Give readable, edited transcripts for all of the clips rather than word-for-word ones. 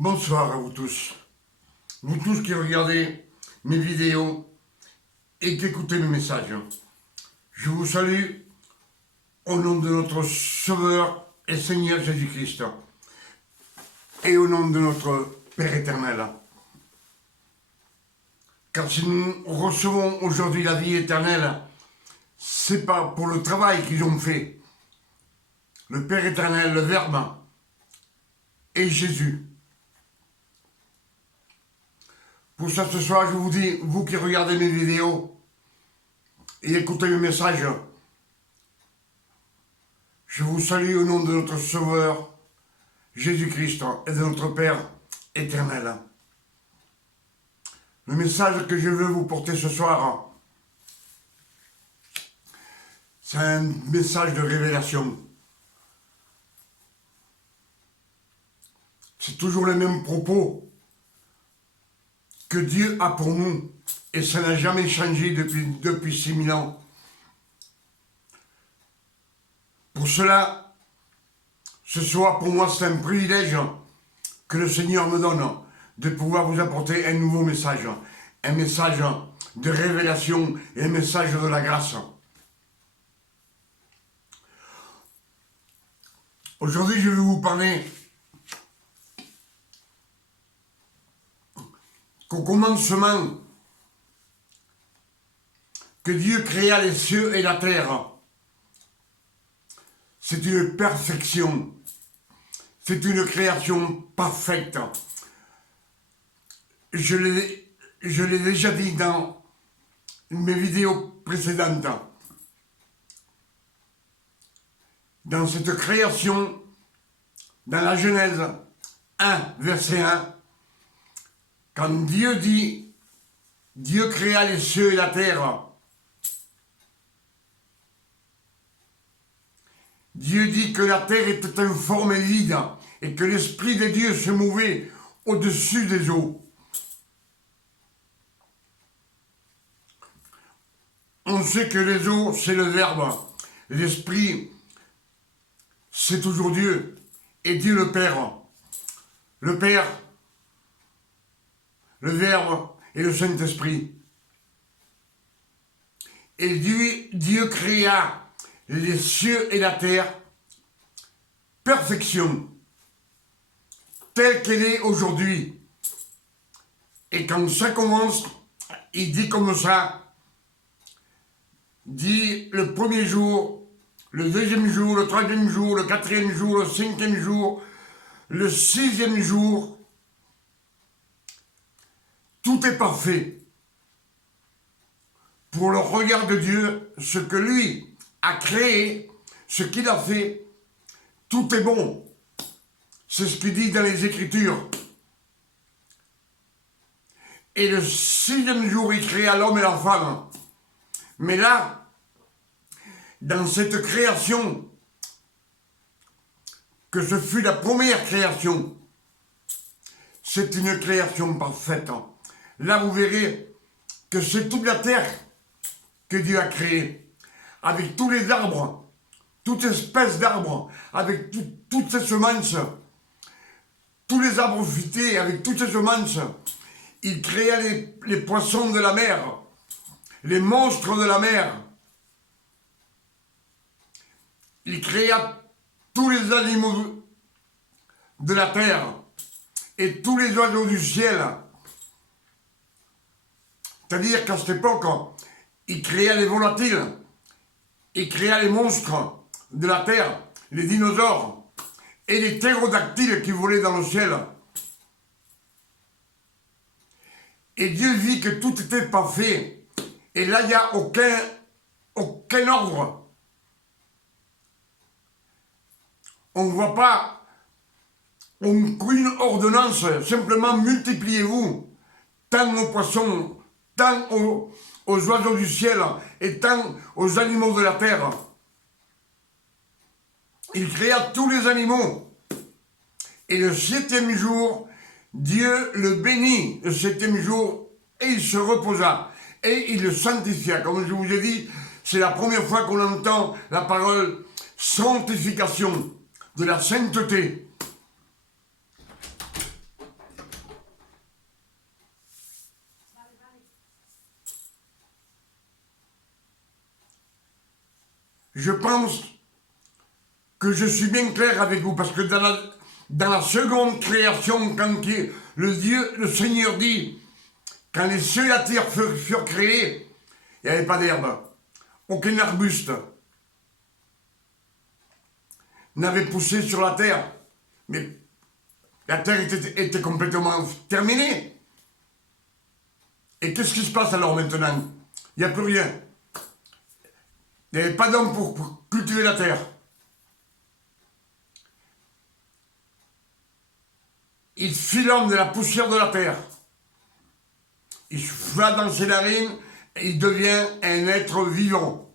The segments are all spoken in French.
Bonsoir à vous tous qui regardez mes vidéos et qui écoutez mes messages. Je vous salue au nom de notre Sauveur et Seigneur Jésus-Christ et au nom de notre Père éternel. Car si nous recevons aujourd'hui la vie éternelle, c'est pas pour le travail qu'ils ont fait. Le Père éternel, le Verbe et Jésus. Pour ça, ce soir, je vous dis, vous qui regardez mes vidéos et écoutez mes messages, je vous salue au nom de notre Sauveur, Jésus-Christ, et de notre Père éternel. Le message que je veux vous porter ce soir, c'est un message de révélation. C'est toujours les mêmes propos que Dieu a pour nous, et ça n'a jamais changé depuis 6000 ans. Pour cela, ce soir, pour moi, c'est un privilège que le Seigneur me donne de pouvoir vous apporter un nouveau message, un message de révélation et un message de la grâce. Aujourd'hui, je vais vous parler qu'au commencement, que Dieu créa les cieux et la terre, c'est une perfection, c'est une création parfaite. Je l'ai déjà dit dans mes vidéos précédentes. Dans cette création, dans la Genèse 1, verset 1, quand Dieu dit, Dieu créa les cieux et la terre, Dieu dit que la terre était informe et vide et que l'Esprit de Dieu se mouvait au-dessus des eaux. On sait que les eaux, c'est le Verbe. L'Esprit, c'est toujours Dieu. Et Dieu le Père. Le Père, le Verbe et le Saint-Esprit. Et Dieu créa les cieux et la terre, perfection, telle qu'elle est aujourd'hui. Et quand ça commence, il dit comme ça, dit le premier jour, le deuxième jour, le troisième jour, le quatrième jour, le cinquième jour, le sixième jour, tout est parfait. Pour le regard de Dieu, ce que lui a créé, ce qu'il a fait, tout est bon. C'est ce qu'il dit dans les Écritures. Et le sixième jour, il créa l'homme et la femme. Mais là, dans cette création, que ce fut la première création, c'est une création parfaite. Là, vous verrez que c'est toute la terre que Dieu a créée, avec tous les arbres, toute espèce d'arbres, avec toutes ces semences, tous les arbres fruités, avec toutes ces semences. Il créa les poissons de la mer, les monstres de la mer. Il créa tous les animaux de la terre et tous les oiseaux du ciel. C'est-à-dire qu'à cette époque, il créa les volatiles, il créa les monstres de la terre, les dinosaures et les ptérodactyles qui volaient dans le ciel. Et Dieu vit que tout était parfait. Et là, il n'y a aucun ordre. On ne voit pas aucune ordonnance, simplement multipliez-vous, tant aux poissons, tant aux oiseaux du ciel et tant aux animaux de la terre. Il créa tous les animaux. Et le septième jour, Dieu le bénit, le septième jour, et il se reposa. Et il le sanctifia. Comme je vous ai dit, c'est la première fois qu'on entend la parole sanctification, de la sainteté. je pense que je suis bien clair avec vous, parce que dans la seconde création, quand le Seigneur dit, quand les cieux et la terre furent créés, il n'y avait pas d'herbe, aucun arbuste n'avait poussé sur la terre, mais la terre était complètement terminée. Et qu'est-ce qui se passe alors maintenant? Il n'y a plus rien. Il n'y avait pas d'homme pour cultiver la terre. Il fit l'homme de la poussière de la terre. Il souffla dans ses narines et il devient un être vivant.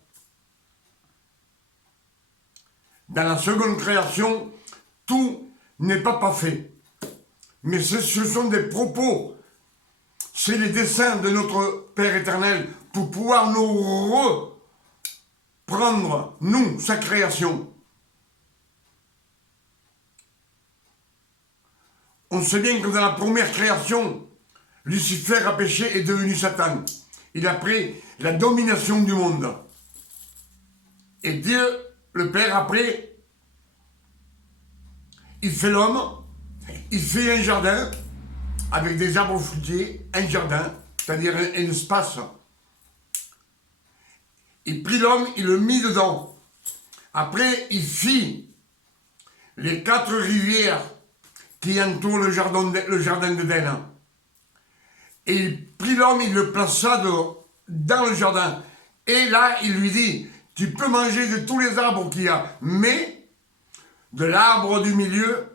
Dans la seconde création, tout n'est pas parfait. Mais ce sont des propos. C'est les desseins de notre Père éternel pour pouvoir nous reprendre, nous, sa création. On sait bien que dans la première création, Lucifer a péché et est devenu Satan. Il a pris la domination du monde. Et Dieu, le Père, après, il fait l'homme, il fait un jardin avec des arbres fruitiers, un jardin, c'est-à-dire un espace. Il prit l'homme, il le mit dedans. Après, il fit les 4 rivières qui entourent le jardin d'Éden. Et il prit l'homme, il le plaça dans le jardin. Et là, il lui dit, tu peux manger de tous les arbres qu'il y a, mais de l'arbre du milieu,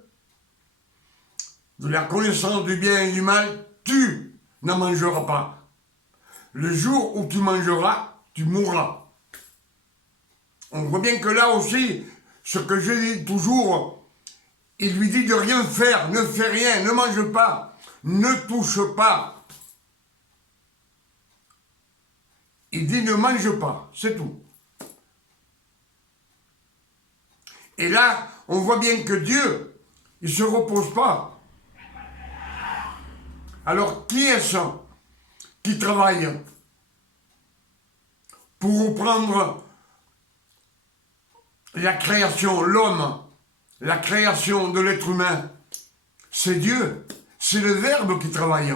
de la connaissance du bien et du mal, tu n'en mangeras pas. Le jour où tu mangeras, tu mourras. On voit bien que là aussi, ce que je dis toujours, il lui dit de rien faire, ne fais rien, ne mange pas, ne touche pas. Il dit ne mange pas, c'est tout. Et là, on voit bien que Dieu, il ne se repose pas. Alors, qui est-ce qui travaille pour reprendre la création, l'homme, la création de l'être humain? C'est Dieu, c'est le Verbe qui travaille.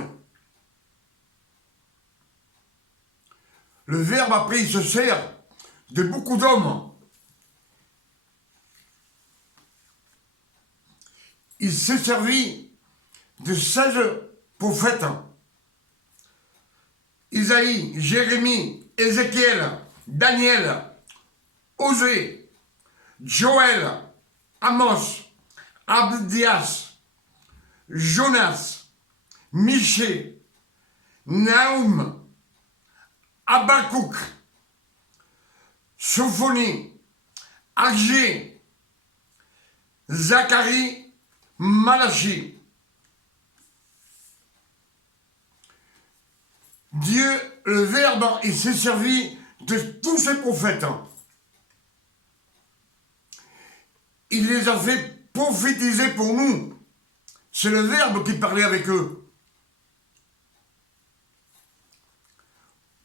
Le Verbe, après, il se sert de beaucoup d'hommes. Il s'est servi de 16 prophètes. Isaïe, Jérémie, Ézéchiel, Daniel, Osée, Joël, Amos, Abdias, Jonas, Michée, Naoum, Habakkuk, Sophonie, Agé, Zacharie, Malachie. Dieu, le Verbe, il s'est servi de tous ces prophètes. Il les a fait prophétiser pour nous. C'est le Verbe qui parlait avec eux.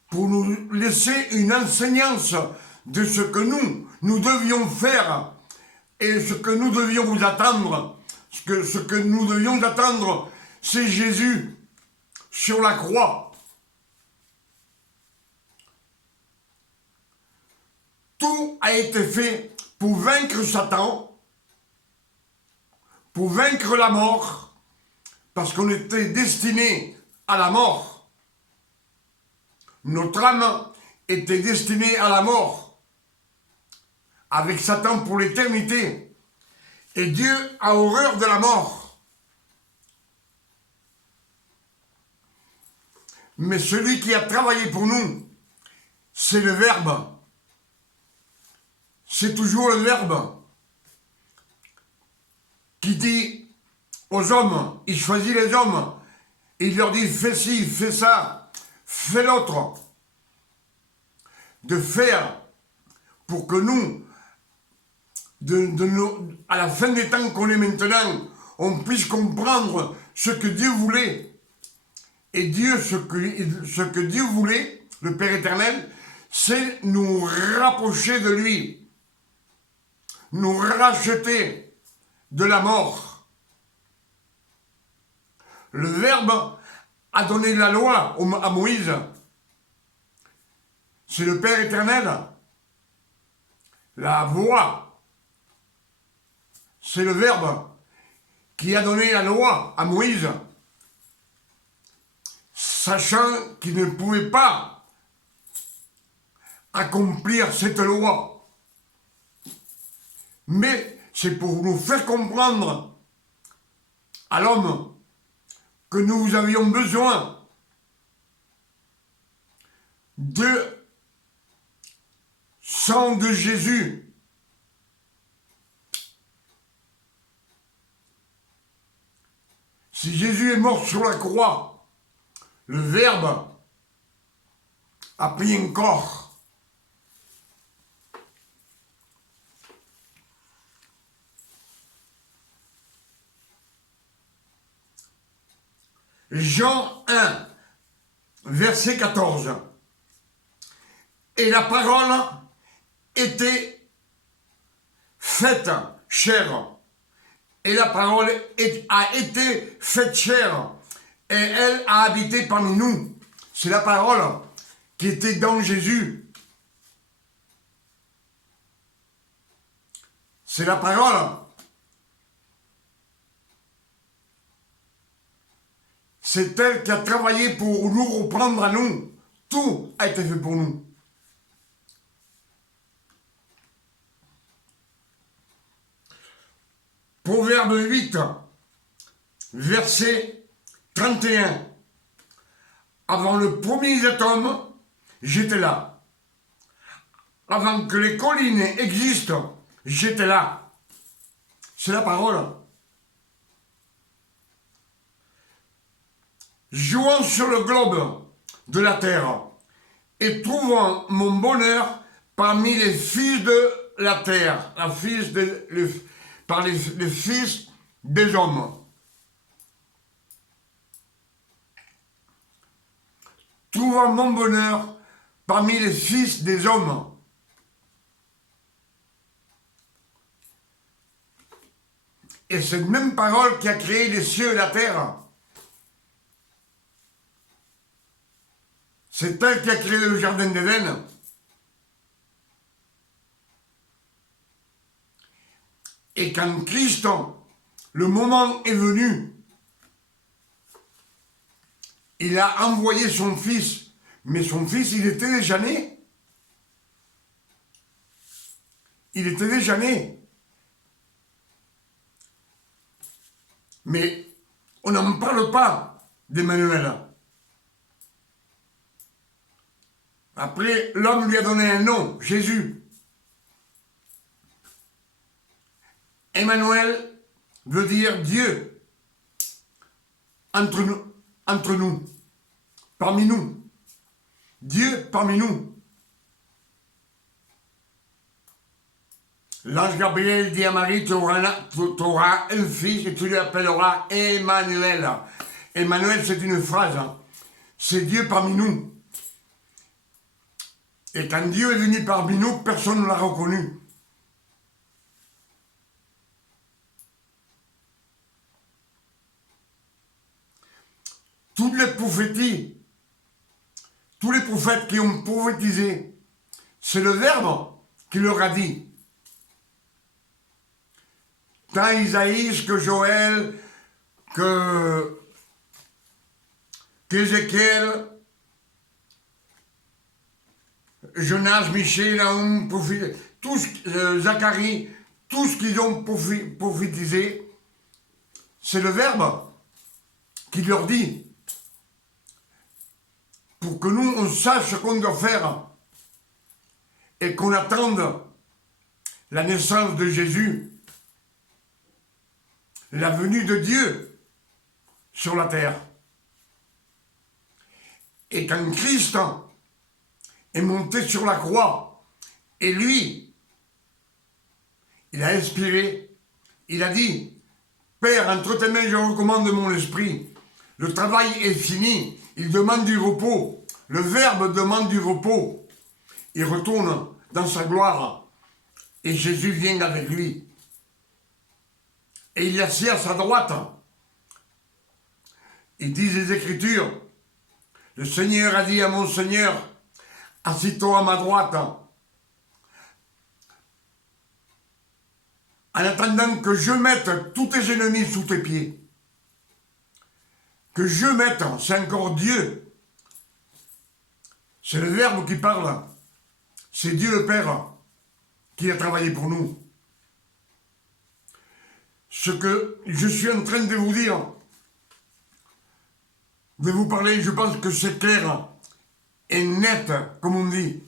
Pour nous laisser une enseignance de ce que nous devions faire et ce que nous devions vous attendre. Ce que nous devions attendre, c'est Jésus sur la croix. Tout a été fait pour vaincre Satan, pour vaincre la mort, parce qu'on était destiné à la mort. Notre âme était destinée à la mort, avec Satan pour l'éternité. Et Dieu a horreur de la mort. Mais celui qui a travaillé pour nous, c'est le Verbe. C'est toujours le Verbe qui dit aux hommes, il choisit les hommes, il leur dit fais ci, fais ça, fais l'autre. De faire pour que nous, à la fin des temps qu'on est maintenant, on puisse comprendre ce que Dieu voulait. Et Dieu, ce que Dieu voulait, le Père éternel, c'est nous rapprocher de lui. nous racheter de la mort. Le Verbe a donné la loi à Moïse. C'est le Père éternel. La voix, c'est le Verbe qui a donné la loi à Moïse, sachant qu'il ne pouvait pas accomplir cette loi. Mais c'est pour nous faire comprendre à l'homme que nous avions besoin de sang de Jésus. Si Jésus est mort sur la croix, le Verbe a pris un corps. Jean 1, verset 14. Et la parole était faite chair. Et la parole a été faite chair. Et elle a habité parmi nous. C'est la parole qui était dans Jésus. C'est la parole. C'est elle qui a travaillé pour nous reprendre à nous. Tout a été fait pour nous. Proverbe 8, verset 31. Avant le premier atome, j'étais là. Avant que les collines existent, j'étais là. C'est la parole. Jouant sur le globe de la terre et trouvant mon bonheur parmi les fils de la terre, par les fils des hommes. Trouvant mon bonheur parmi les fils des hommes. Et cette même parole qui a créé les cieux et la terre, c'est elle qui a créé le jardin d'Éden. Et quand Christ, le moment est venu, il a envoyé son fils. Mais son fils, il était déjà né. Il était déjà né. Mais on n'en parle pas d'Emmanuel. Après, l'homme lui a donné un nom, Jésus. Emmanuel veut dire Dieu entre nous, parmi nous. Dieu parmi nous. L'ange Gabriel dit à Marie, tu auras un fils et tu lui appelleras Emmanuel. Emmanuel, c'est une phrase. C'est Dieu parmi nous. Et quand Dieu est venu parmi nous, personne ne l'a reconnu. Toutes les prophéties, tous les prophètes qui ont prophétisé, c'est le Verbe qui leur a dit. Tant Isaïe que Joël, qu'Ézéchiel, Jonas, Michée, Naoum, Zacharie, tout ce qu'ils ont prophétisé, c'est le Verbe qui leur dit. Pour que nous, on sache ce qu'on doit faire et qu'on attende la naissance de Jésus, la venue de Dieu sur la terre. Et quand Christ est monté sur la croix, et lui, il a inspiré, il a dit, « Père, entre tes mains, je recommande mon esprit. Le travail est fini. Il demande du repos. Le Verbe demande du repos. Il retourne dans sa gloire. Et Jésus vient avec lui. Et il l'assied à sa droite. Ils disent les Écritures, le Seigneur a dit à mon Seigneur, assis-toi à ma droite, en attendant que je mette tous tes ennemis sous tes pieds. Que je mette, c'est encore Dieu. C'est le Verbe qui parle. C'est Dieu le Père qui a travaillé pour nous. Ce que je suis en train de vous dire, de vous parler, je pense que c'est clair et net, comme on dit.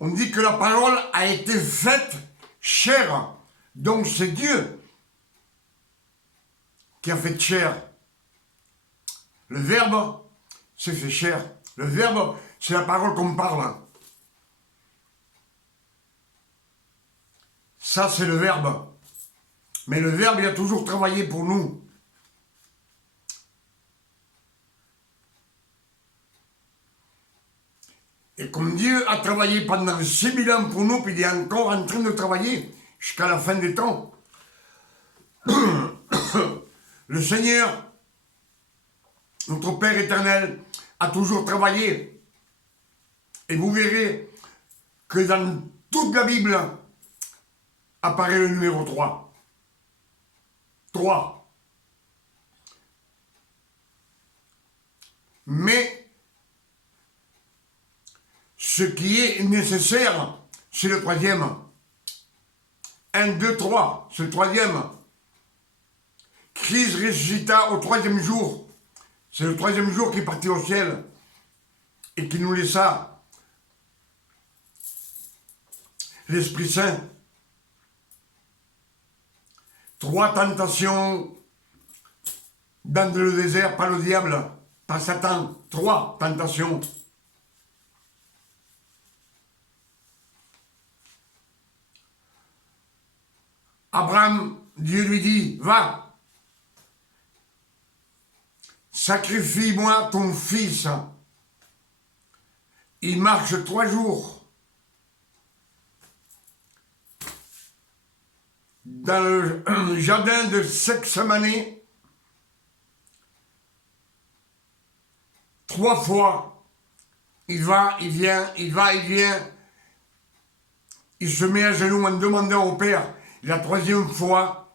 On dit que la parole a été faite chair. Donc c'est Dieu qui a fait chair. Le Verbe, c'est fait chair. Le Verbe, c'est la parole qu'on parle. Ça, c'est le Verbe. Mais le Verbe, il a toujours travaillé pour nous. Et comme Dieu a travaillé pendant 6000 ans pour nous, puis il est encore en train de travailler jusqu'à la fin des temps. Le Seigneur, notre Père éternel, a toujours travaillé. Et vous verrez que dans toute la Bible apparaît le numéro 3. 3. Mais ce qui est nécessaire, c'est le troisième. 1, 2, 3, c'est le troisième. Christ ressuscita au troisième jour. C'est le troisième jour qui est parti au ciel et qui nous laissa l'Esprit Saint. 3 tentations dans le désert, pas le diable, pas Satan. 3 tentations. Abraham, Dieu lui dit, va, sacrifie-moi ton fils. Il marche 3 jours dans le jardin de Gethsémani. 3 fois, il va, il vient, il va, il vient. Il se met à genoux en demandant au Père. La 3e fois,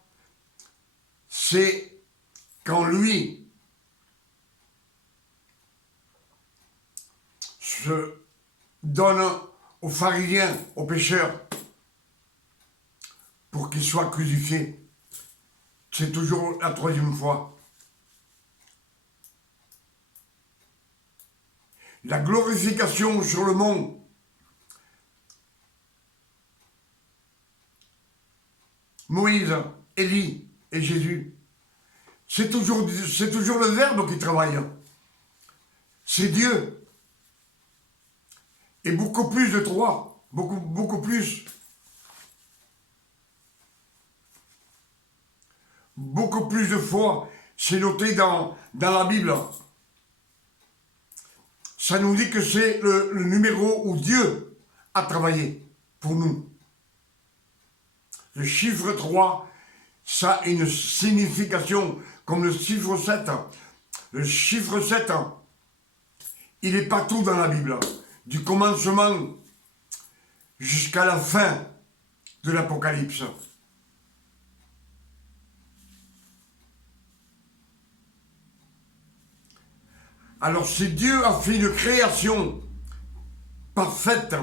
c'est quand lui se donne aux pharisiens, aux pécheurs, pour qu'ils soient crucifiés. C'est toujours la 3e fois. La glorification sur le mont. Moïse, Élie et Jésus. C'est toujours le Verbe qui travaille. C'est Dieu. Et beaucoup plus de 3. Beaucoup plus. Beaucoup plus de fois. C'est noté dans la Bible. Ça nous dit que c'est le numéro où Dieu a travaillé pour nous. Le chiffre 3, ça a une signification comme le chiffre 7. Le chiffre 7, il est partout dans la Bible, du commencement jusqu'à la fin de l'Apocalypse. Alors si Dieu a fait une création parfaite,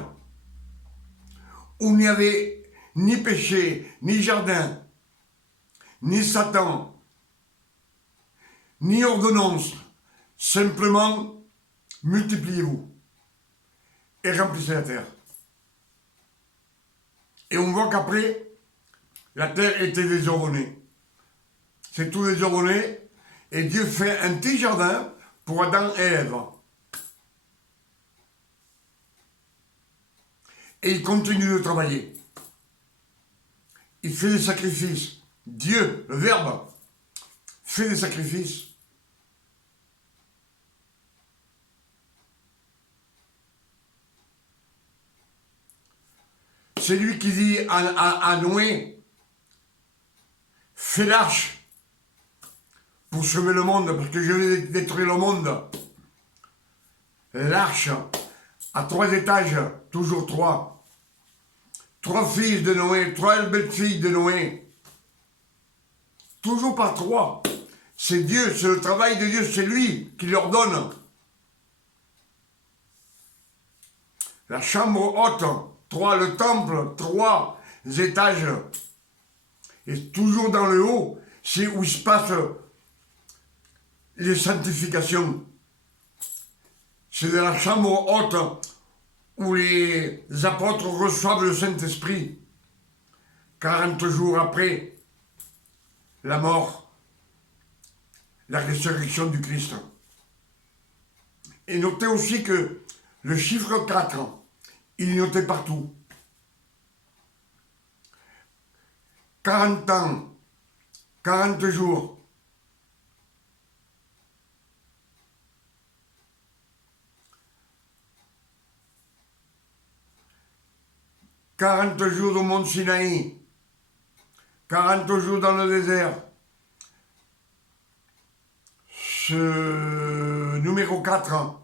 où il n'y avait ni péché, ni jardin, ni Satan, ni ordonnance. Simplement, multipliez-vous et remplissez la terre. Et on voit qu'après, la terre était désordonnée. C'est tout désordonné. Et Dieu fait un petit jardin pour Adam et Ève. Et il continue de travailler. Il fait des sacrifices. Dieu, le Verbe, fait des sacrifices. C'est lui qui dit à Noé, fais l'arche pour sauver le monde, parce que je vais détruire le monde. L'arche à 3 étages, toujours 3. 3 fils de Noé, 3 belles filles de Noé. Toujours par 3. C'est Dieu, c'est le travail de Dieu, c'est lui qui leur donne. La chambre haute, 3, le temple, 3 étages. Et toujours dans le haut, c'est où il se passe les sanctifications. C'est dans la chambre haute où les apôtres reçoivent le Saint-Esprit. 40 jours après la mort, la résurrection du Christ. Et notez aussi que le chiffre 4, il est noté partout. 40 ans, 40 jours. « 40 jours au mont Sinaï, 40 jours dans le désert. » Ce numéro 4,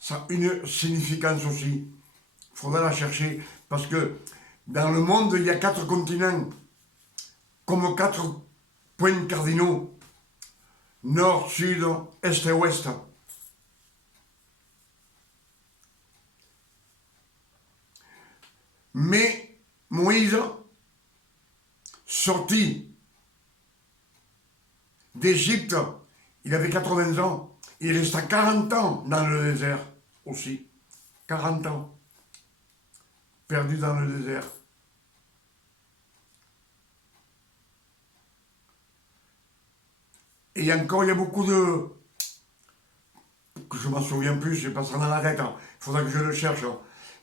ça a une significance aussi. Il faudra la chercher, parce que dans le monde, il y a 4 continents, comme 4 points cardinaux, nord, sud, est et ouest. Mais Moïse, sorti d'Égypte, il avait 80 ans. Il resta 40 ans dans le désert aussi. 40 ans. Perdu dans le désert. Et encore, il y a beaucoup de... que je m'en souviens plus, je n'ai pas ça dans la tête. Il faudra que je le cherche.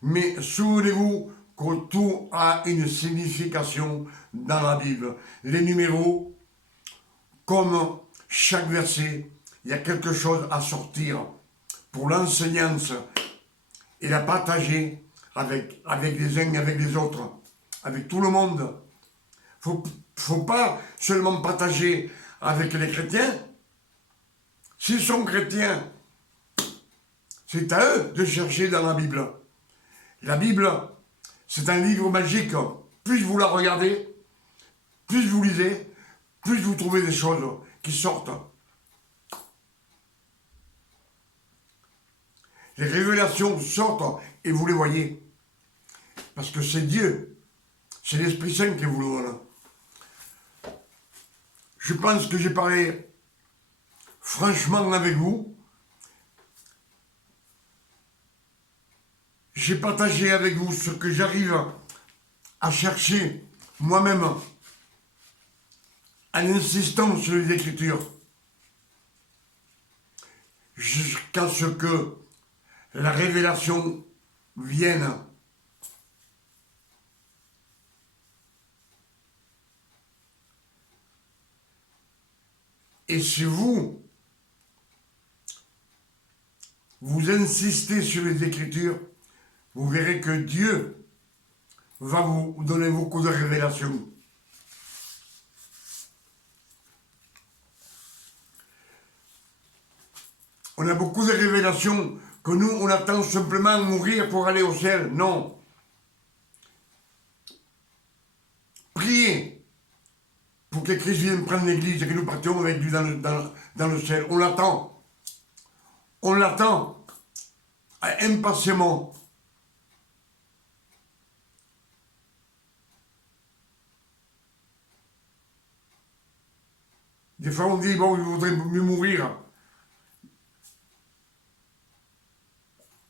Mais souvenez-vous que tout a une signification dans la Bible. Les numéros, comme chaque verset, il y a quelque chose à sortir pour l'enseignance et la partager avec les uns et avec les autres, avec tout le monde. Faut pas seulement partager avec les chrétiens. S'ils sont chrétiens, c'est à eux de chercher dans la Bible. La Bible, c'est un livre magique. Plus vous la regardez, plus vous lisez, plus vous trouvez des choses qui sortent. Les révélations sortent et vous les voyez. Parce que c'est Dieu, c'est l'Esprit Saint qui vous le donne. Je pense que j'ai parlé franchement avec vous. J'ai partagé avec vous ce que j'arrive à chercher moi-même en insistant sur les Écritures jusqu'à ce que la révélation vienne. Et si vous insistez sur les Écritures, vous verrez que Dieu va vous donner beaucoup de révélations. On a beaucoup de révélations que nous, on attend simplement mourir pour aller au ciel. Non. Priez pour que Christ vienne prendre l'église et que nous partions avec lui dans le ciel. On l'attend. On l'attend impatiemment. Des fois, on dit, bon, il vaudrait mieux mourir.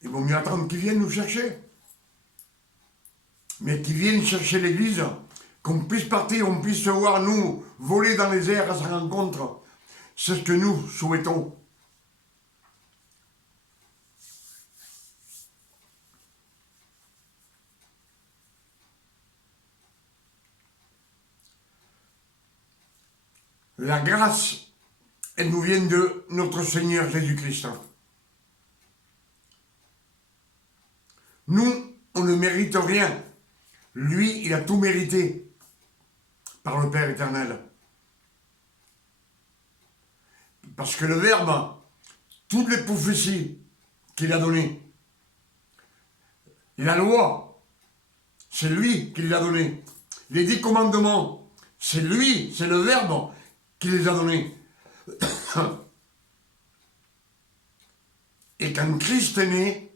Il vaut mieux attendre qu'ils viennent nous chercher. Mais qu'ils viennent chercher l'église, qu'on puisse partir, on puisse se voir, nous, voler dans les airs à sa rencontre. C'est ce que nous souhaitons. La grâce, elle nous vient de notre Seigneur Jésus-Christ. Nous, on ne mérite rien. Lui, il a tout mérité par le Père éternel. Parce que le Verbe, toutes les prophéties qu'il a données, la loi, c'est lui qui les a données. Les 10 commandements, c'est lui, c'est le Verbe qui les a donnés. Et quand Christ est né,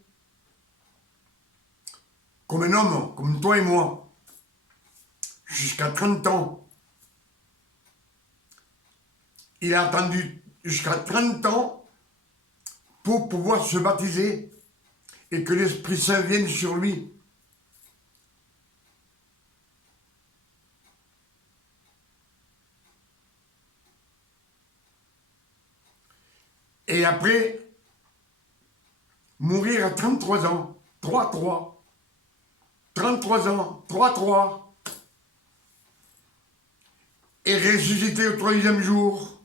comme un homme, comme toi et moi, jusqu'à 30 ans, il a attendu jusqu'à 30 ans pour pouvoir se baptiser et que l'Esprit Saint vienne sur lui. Et après, mourir à 33 ans, 3-3, 33 ans, 3-3, et ressusciter au 3e jour.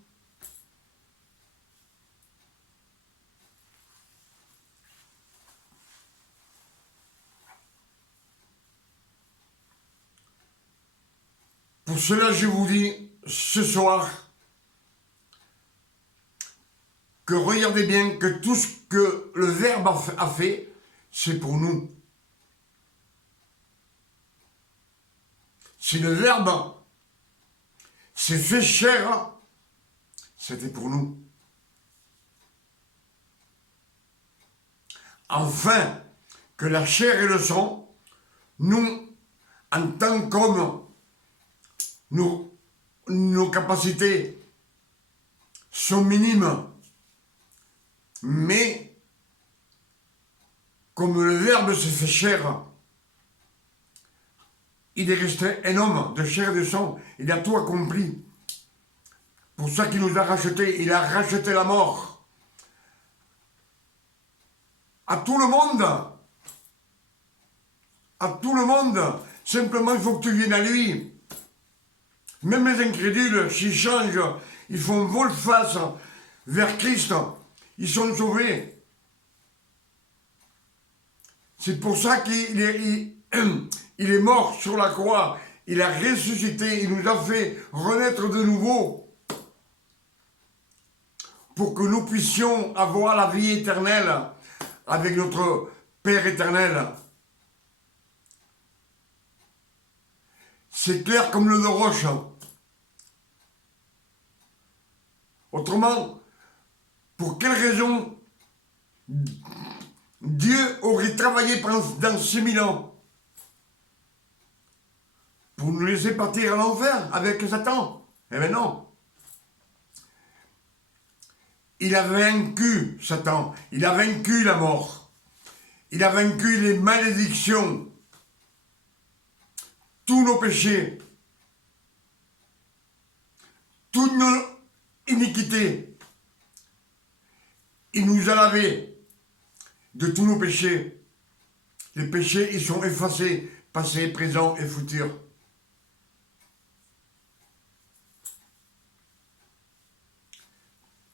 Pour cela, je vous dis ce soir que regardez bien que tout ce que le Verbe a fait, c'est pour nous. Si le Verbe s'est fait chair, c'était pour nous. Afin que la chair et le sang, nous, en tant qu'hommes, nos capacités sont minimes, mais comme le Verbe s'est fait chair, il est resté un homme de chair et de sang, il a tout accompli. Pour ça qu'il nous a rachetés, il a racheté la mort. À tout le monde. À tout le monde. Simplement, il faut que tu viennes à lui. Même les incrédules, s'ils changent, ils font volte-face vers Christ, ils sont sauvés. C'est pour ça qu'il est mort sur la croix, il a ressuscité, il nous a fait renaître de nouveau pour que nous puissions avoir la vie éternelle avec notre Père éternel. C'est clair comme l'eau de roche. Autrement, pour quelle raison Dieu aurait travaillé dans 6000 ans pour nous laisser partir à l'enfer avec Satan? Eh bien non. Il a vaincu Satan, il a vaincu la mort, il a vaincu les malédictions, tous nos péchés, toutes nos iniquités. Il nous a lavés de tous nos péchés. Les péchés, ils sont effacés, passé, présent et futur.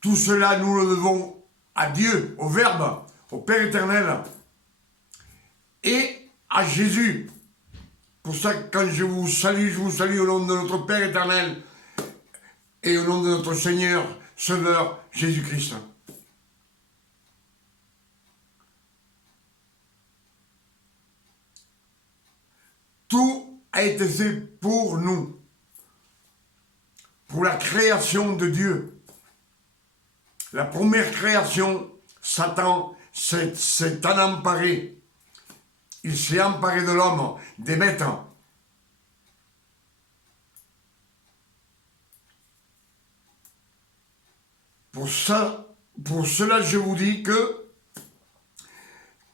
Tout cela, nous le devons à Dieu, au Verbe, au Père éternel et à Jésus. Pour ça, quand je vous salue au nom de notre Père éternel et au nom de notre Seigneur, Sauveur, Jésus-Christ. Tout a été fait pour nous, pour la création de Dieu. La première création, Satan s'est emparé. Il s'est emparé de l'homme, des bêtes. Pour cela, je vous dis que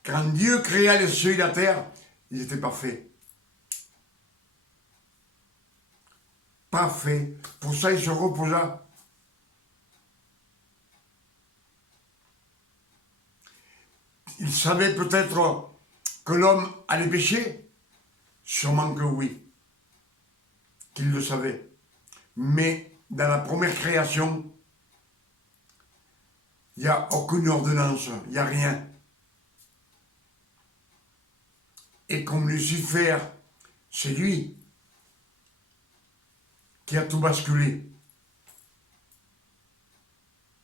quand Dieu créa les cieux et la terre, ils étaient parfaits. Parfait. Pour ça, il se reposa. Il savait peut-être que l'homme allait pécher. Sûrement que oui. Qu'il le savait. Mais dans la première création, il n'y a aucune ordonnance, il n'y a rien. Et comme Lucifer, c'est lui qui a tout basculé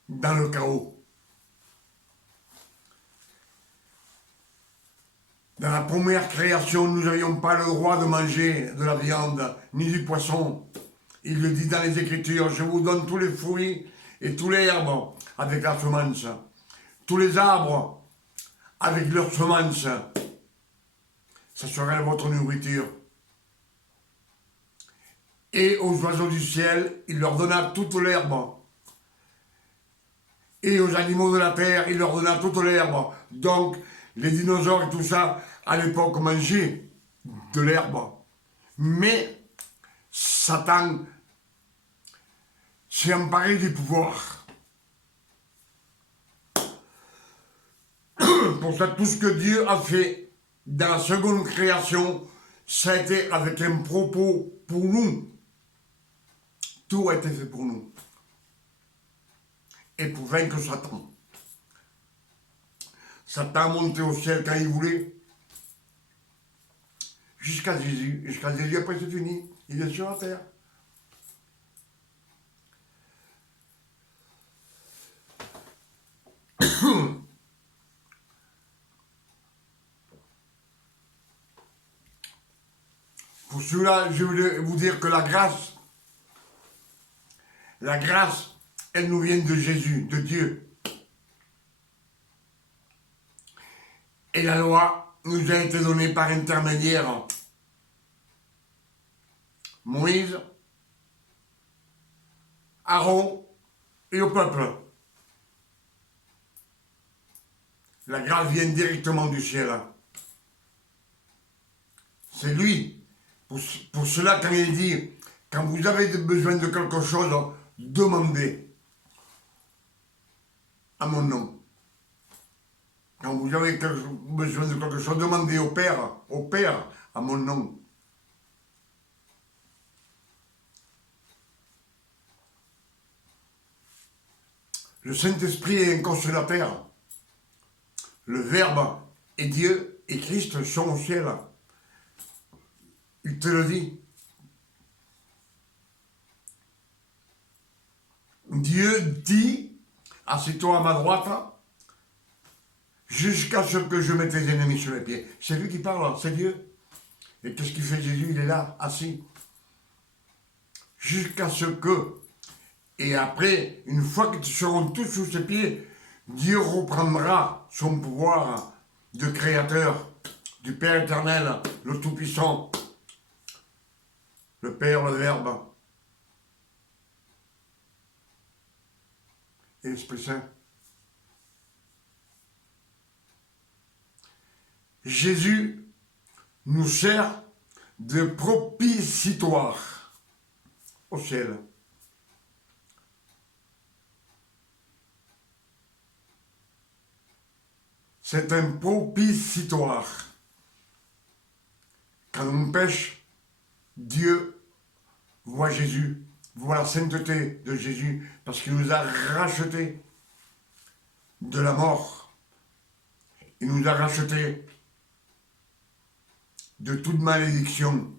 dans le chaos. Dans la première création, nous n'avions pas le droit de manger de la viande, ni du poisson. Il le dit dans les Écritures, je vous donne tous les fruits et tous les herbes avec la semence. Tous les arbres avec leur semence. Ça sera votre nourriture. Et aux oiseaux du ciel, il leur donna toute l'herbe. Et aux animaux de la terre, il leur donna toute l'herbe. Donc, les dinosaures et tout ça, à l'époque, mangeaient de l'herbe. Mais Satan s'est emparé du pouvoir. Pour ça, tout ce que Dieu a fait dans la seconde création, ça a été avec un propos pour nous. Tout a été fait pour nous. Et pour vaincre Satan. Satan montait au ciel quand il voulait. Jusqu'à Jésus. Jusqu'à Jésus, après c'est fini. Il est sur la terre. Pour cela, je voulais vous dire que la grâce, elle nous vient de Jésus, de Dieu. Et la loi nous a été donnée par intermédiaire Moïse, Aaron et au peuple. La grâce vient directement du ciel. C'est lui. Pour cela, quand il dit, quand vous avez besoin de quelque chose, demandez à mon nom. Quand vous avez besoin de quelque chose, demandez au Père, à mon nom. Le Saint-Esprit est un consolateur. Le Verbe et Dieu et Christ sont au ciel. Il te le dit. Dieu dit, assieds-toi à ma droite, jusqu'à ce que je mette tes ennemis sur les pieds. C'est lui qui parle, c'est Dieu. Et qu'est-ce qu'il fait Jésus? Il est là, assis. Jusqu'à ce que, et après, une fois qu'ils seront tous sous ses pieds, Dieu reprendra son pouvoir de créateur, du Père éternel, le Tout-Puissant, le Père, le Verbe et l'Esprit Saint. Jésus nous sert de propitiatoire au ciel. C'est un propitiatoire. Quand on pêche, Dieu voit Jésus, voit la sainteté de Jésus, parce qu'il nous a rachetés de la mort. Il nous a rachetés de toute malédiction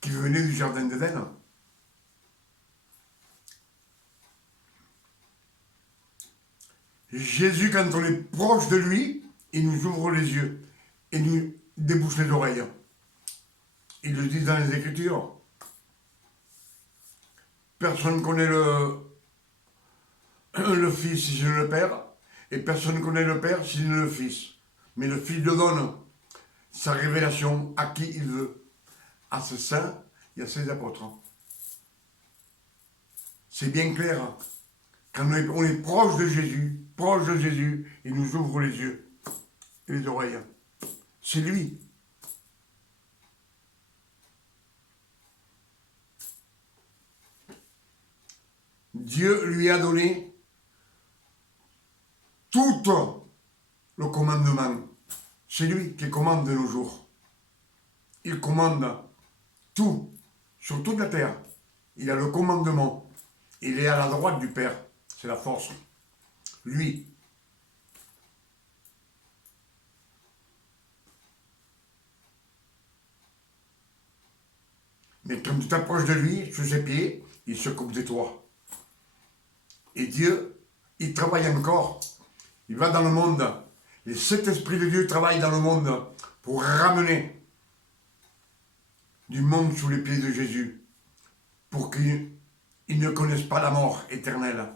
qui venait du jardin d'Éden. Jésus, quand on est proche de lui, il nous ouvre les yeux et nous débouche les oreilles. Il le dit dans les Écritures. Personne ne connaît le Fils si ce n'est le Père, et personne ne connaît le Père si ce n'est le Fils. Mais le Fils le donne sa révélation à qui il veut. À ses saints et à ses apôtres. C'est bien clair. Quand on est proche de Jésus, il nous ouvre les yeux et les oreilles. C'est lui. Dieu lui a donné tout le commandement. C'est lui qui commande de nos jours. Il commande tout, sur toute la terre. Il a le commandement. il est à la droite du Père. C'est la force. Lui. Mais quand tu t'approches de lui, sous ses pieds, il se coupe de toi. Et Dieu, il travaille encore. Il va dans le monde. Les 7 esprits de Dieu travaillent dans le monde pour ramener du monde sous les pieds de Jésus. Pour qu'ils ne connaissent pas la mort éternelle.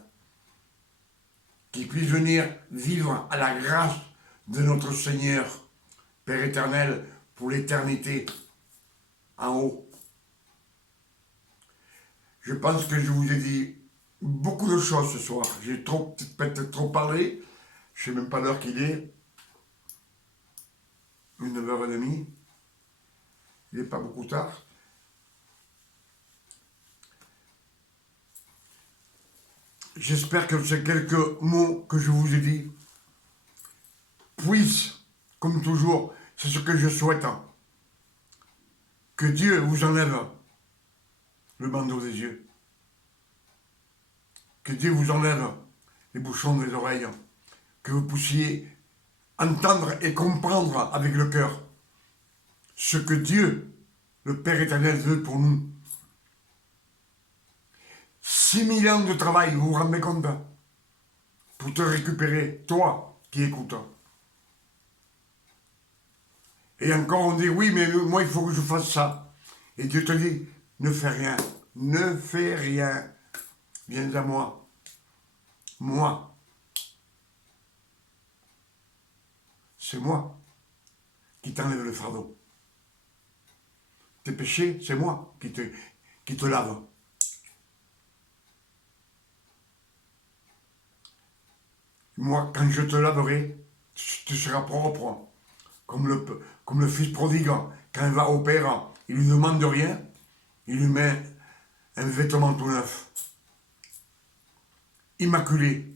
Qu'ils puissent venir vivre à la grâce de notre Seigneur, Père éternel, pour l'éternité, en haut. Je pense que je vous ai dit beaucoup de choses ce soir. J'ai peut-être trop parlé. Je ne sais même pas l'heure qu'il est. 9h30. Il n'est pas beaucoup tard. J'espère que ces quelques mots que je vous ai dit puissent, comme toujours, c'est ce que je souhaite, que Dieu vous enlève le bandeau des yeux. Que Dieu vous enlève les bouchons des oreilles. Que vous puissiez entendre et comprendre avec le cœur ce que Dieu, le Père éternel, veut pour nous. 6000 ans de travail, vous vous rendez compte, pour te récupérer, toi qui écoutes. Et encore on dit, oui, mais moi il faut que je fasse ça. Et Dieu te dit, ne fais rien, ne fais rien. Viens à moi. Moi. C'est moi qui t'enlève le fardeau. Tes péchés, c'est moi qui te lave. Moi, quand je te laverai, tu seras propre. Comme le fils prodigue, quand il va au père, il lui demande rien, il lui met un vêtement tout neuf. Immaculé,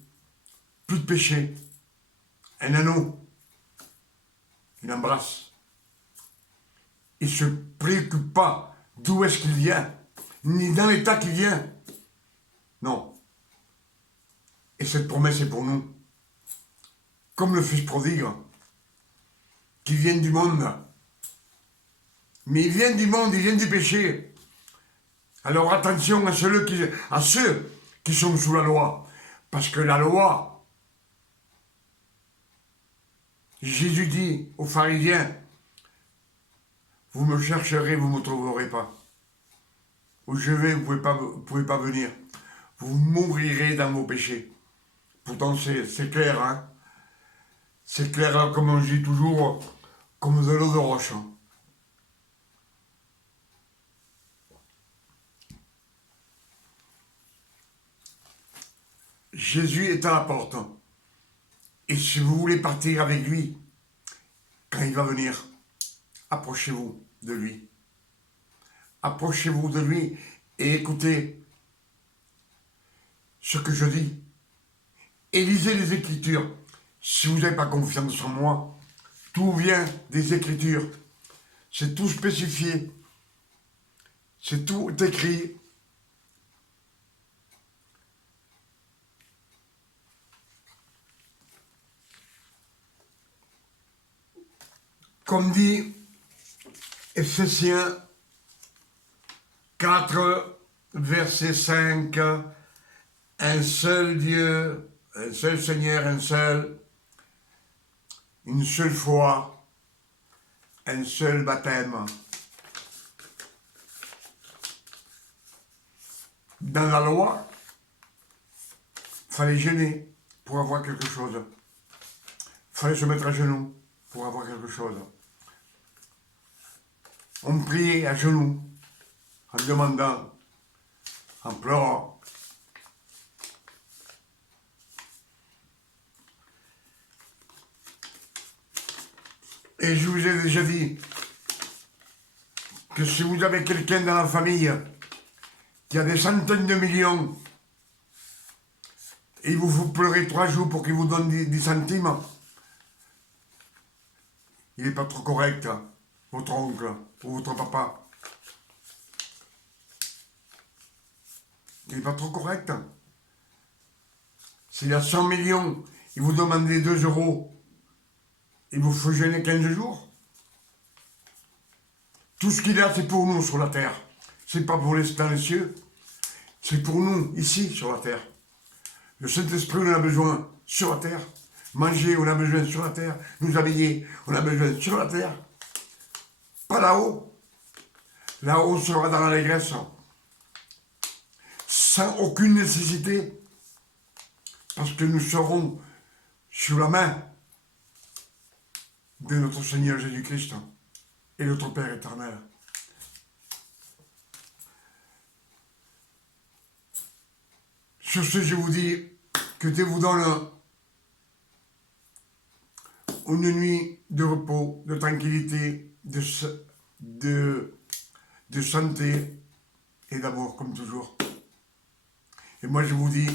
plus de péché, un anneau. Il embrasse. Il ne se préoccupe pas d'où est-ce qu'il vient, ni dans l'état qu'il vient. Non. Et cette promesse est pour nous. Comme le fils prodigue, qui vient du monde. Mais il vient du monde, il vient du péché. Alors attention à ceux qui sont sous la loi. Parce que la loi, Jésus dit aux pharisiens, vous me chercherez, vous ne me trouverez pas. Où je vais, vous ne pouvez pas venir. Vous mourirez dans vos péchés. Pourtant, c'est clair, hein. C'est clair, hein, comme on dit toujours, comme de l'eau de roche. Jésus est à la porte. Et si vous voulez partir avec lui, quand il va venir, approchez-vous de lui. Approchez-vous de lui et écoutez ce que je dis. Et lisez les Écritures. Si vous n'avez pas confiance en moi, tout vient des Écritures. C'est tout spécifié. C'est tout écrit. Comme dit Ephésiens 4, verset 5, un seul Dieu, un seul Seigneur, une seule foi, un seul baptême. Dans la loi, il fallait jeûner pour avoir quelque chose. Il fallait se mettre à genoux pour avoir quelque chose. On priait à genoux, en demandant, en pleurant. Et je vous ai déjà dit que si vous avez quelqu'un dans la famille qui a des centaines de millions, et il vous faut pleurer 3 jours pour qu'il vous donne 10 centimes, il n'est pas trop correct, votre oncle ou votre papa. Il n'est pas trop correct. S'il a 100 millions, il vous demande 2 euros, il vous faut gêner 15 jours. Tout ce qu'il a, c'est pour nous sur la terre. C'est pas pour les dans les cieux. C'est pour nous, ici, sur la terre. Le Saint-Esprit, on en a besoin sur la terre. Manger, on a besoin sur la terre. Nous habiller, on a besoin sur la terre. Pas là-haut. Là-haut, on sera dans l'allégresse. Sans aucune nécessité. Parce que nous serons sous la main de notre Seigneur Jésus-Christ et notre Père éternel. Sur ce, je vous dis que Dieu vous donne une nuit de repos, de tranquillité, de santé et d'amour, comme toujours. Et moi, je vous dis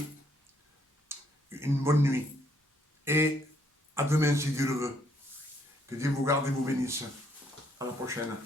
une bonne nuit. Et à demain, si Dieu le veut. Que Dieu vous garde et vous bénisse. À la prochaine.